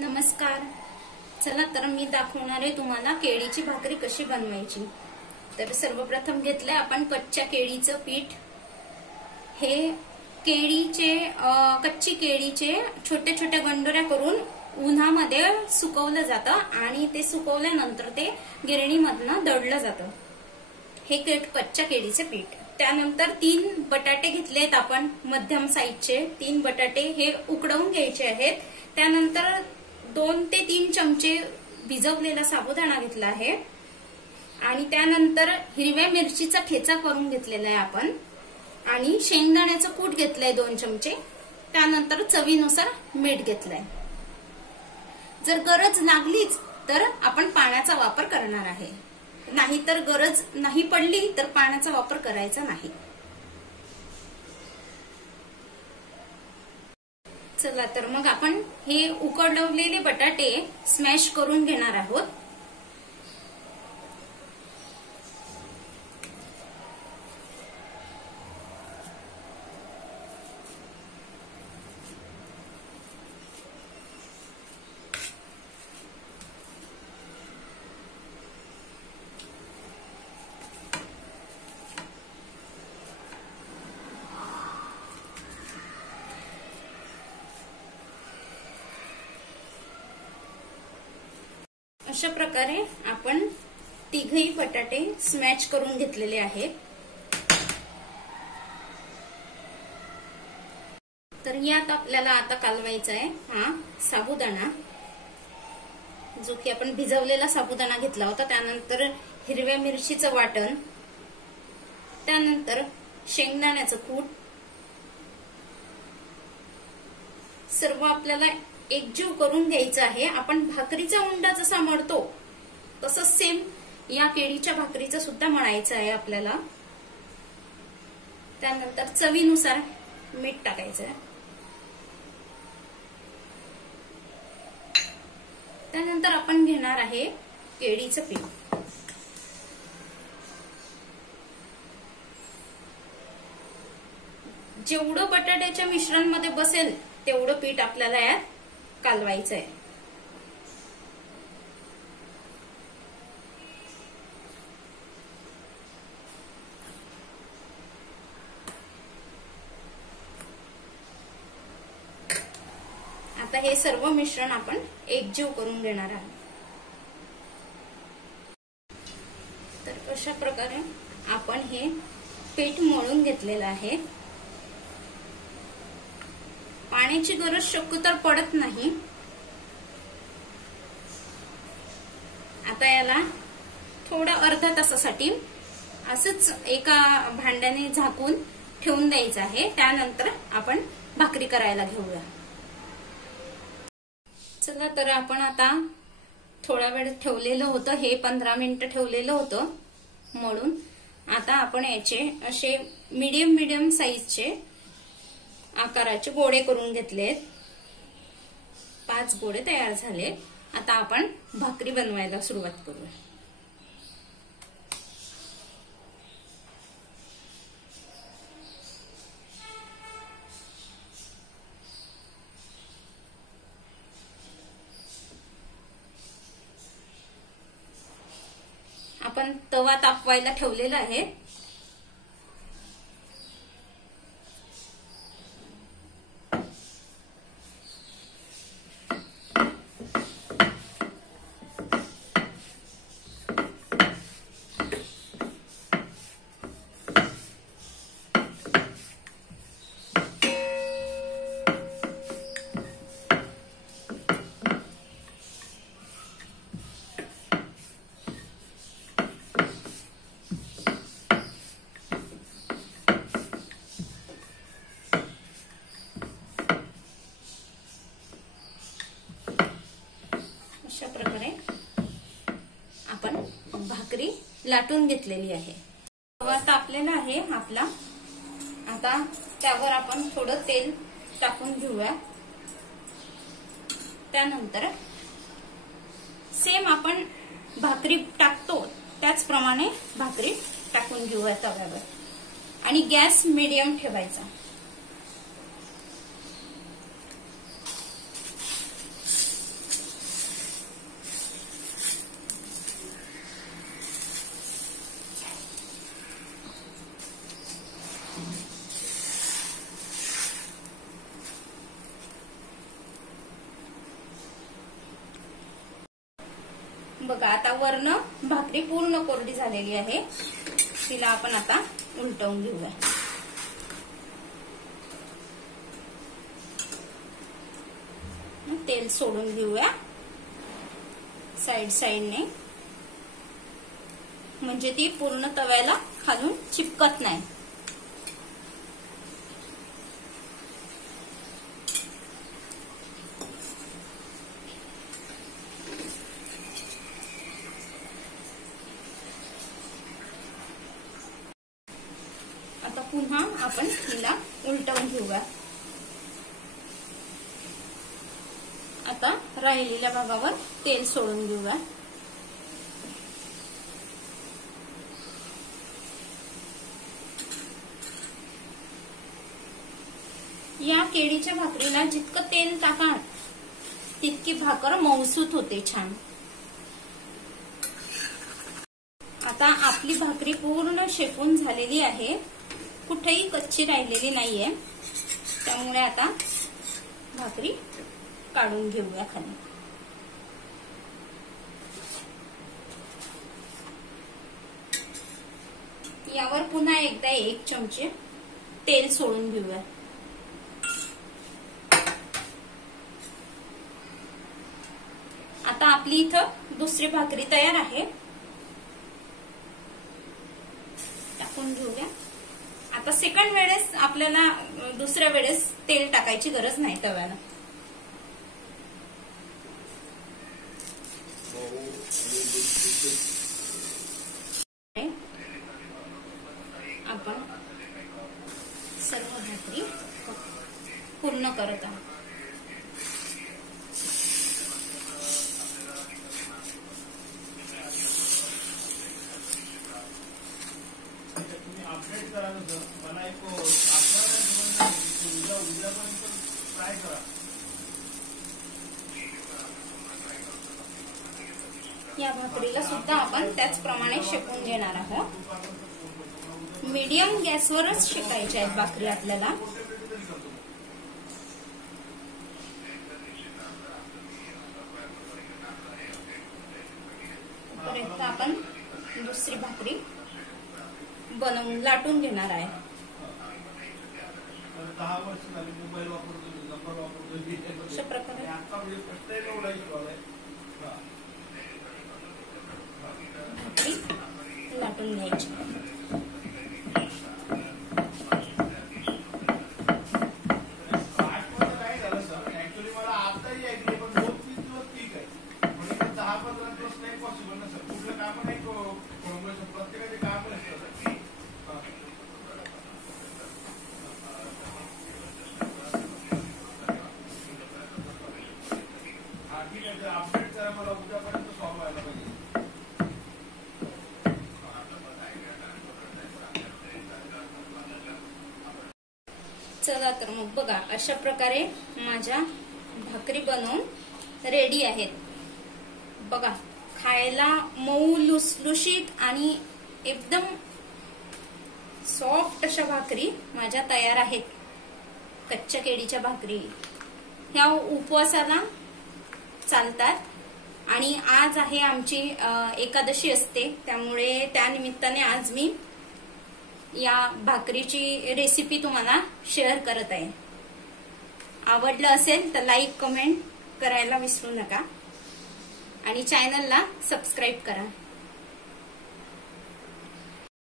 नमस्कार. चला तर मी दाखवणार आहे तुम्हाला केळीची भाकरी कशी बनवायची. तर सर्वप्रथम घेतलंय आपण कच्च्या केळीचं पीठ. हे कच्ची केळीचे छोट्या छोट्या गंडोऱ्या करून उन्हामध्ये सुकवलं जातं आणि ते सुकवल्यानंतर ते गिरणीमधनं दळलं जातं. हे कच्च्या केळीचे पीठ. त्यानंतर 3 बटाटे घेतलेत आपण मध्यम साईजचे 3 बटाटे. हे उकडवून घ्यायचे आहेत. त्यानंतर 2 ते 3 चमचे भिजवलेला साबुदाणा घेतला आहे आणि त्यानंतर हिरव्या मिरचीचा ठेचा करून घेतलेला आहे आपण आणि शेंगदाण्याचं कूट घेतलंय 2 चमचे. त्यानंतर चवीनुसार मीठ घेतलंय. जर गरज लागलीच तर आपण पाण्याचा वापर करणार आहे, नाहीतर गरज नाही पडली तर पाण्याचा वापर करायचा नाही. चला तर मग आपण हे उकडवलेले बटाटे स्मॅश करून घेणार आहोत. अशा प्रकारे आपण तिघही बटाटे स्मॅश करून घेतलेले आहेत. तर यात आपल्याला आता कालवायचा आहे हा साबुदाणा, जो की आपण भिजवलेला साबुदाणा घेतला होता. त्यानंतर हिरव्या मिरचीचं वाटण, त्यानंतर शेंगदाण्याचं कूट, सर्व आपल्याला एकजीव करून घ्यायचं आहे. आपण भाकरीचा उंडा जसा मळतो तसं सेम या केळीच्या भाकरीचं सुद्धा मळायचं आहे आपल्याला. त्यानंतर चवीनुसार मीठ टाकायचं आहे. त्यानंतर आपण घेणार आहे केळीचं पीठ. जेवढं बटाट्याच्या मिश्रणमध्ये बसेल तेवढं पीठ आपल्याला यात कालवायचं आहे. आता हे सर्व मिश्रण आपण एकजीव करून घेणार आहोत. तर अशा प्रकारे आपण हे पीठ मळून घेतलेलं आहे. पाण्याची गरज शक्यतो पडत नाही. आता याला थोडा अर्धा तासासाठी असंच एका भांड्याने झाकून ठेवून द्यायचं आहे. त्यानंतर आपण भाकरी करायला घेऊया. चला तर आपण आता थोडा वेळ ठेवलेलं होतं, हे 15 मिनिटं ठेवलेलं होतं मळून. आता आपण याचे असे मीडियम साईजचे आकाराचे गोळे करून घेतलेत. 5 गोळे तयार झाले. आता आपण भाकरी बनवायला सुरुवात करूया. आपण तवा तापवायला ठेवलेला आहे. अशा प्रकारे आपण भाकरी लाटून घेतलेली आहे. तवा तापलेला आहे आपला. आता त्यावर आपण थोडं तेल टाकून घेऊया. त्यानंतर सेम आपण भाकरी टाकतो त्याचप्रमाणे भाकरी टाकून घेऊया तव्यावर आणि गॅस मीडियम ठेवायचा. बघा आता वरनं भाकरी पूर्ण कोरडी झालेली आहे, तिला आपण आता उलटवून घेऊया. तेल सोडून घेऊया साईडने, म्हणजे ती पूर्ण तव्याला खालून चिपकत नाही. आता पुन्हा आपण हिला उलटवून घेऊया. आता राहिलेल्या भागावर तेल सोडून घेऊया. या केळीच्या भाकरीला जितकं तेल टाका तितकी भाकर मऊसूत होते छान. आता आपली भाकरी पूर्ण शेकून झालेली आहे, कुठेही कच्ची राहिलेली नाहीये. त्यामुळे आता भाकरी काढून घेऊया खाली. यावर पुन्हा एकदा 1 चमचे तेल सोडून घेऊया. आता आपली इथं दुसरी भाकरी तयार आहे, टाकून घेऊया. आता सेकंड वेळेस आपल्याला दुसऱ्या वेळेस तेल टाकायची गरज नाही तव्याला. आपण सर्व भाकरी पूर्ण करत आहोत. या भाकरीला सुद्धा आपण त्याचप्रमाणे शेकून घेणार आहोत. मीडियम गॅसवरच शेकायच्या आहेत भाकरी आपल्याला. परत आपण दुसरी भाकरी बनवून लाटून घेणार आहे. अशा प्रकारे भाकरी लाटून घ्यायची. चला तर मग बघा, अशा प्रकारे माझ्या भाकरी बनवून रेडी आहेत. बघा, खायला मऊ लुसलुशीत आणि एकदम सॉफ्ट अशा भाकरी माझ्या तयार आहेत. कच्च्या केळीच्या भाकरी ह्या उपवासाला चालतात आणि आज आहे आमची एकादशी असते, त्यामुळे त्यानिमित्ताने आज मी या भाकरीची रेसिपी तुम्हाला शेअर करत आहे. आवडलं असेल तर लाईक कमेंट करायला विसरू नका आणि चॅनलला सबस्क्राईब करा.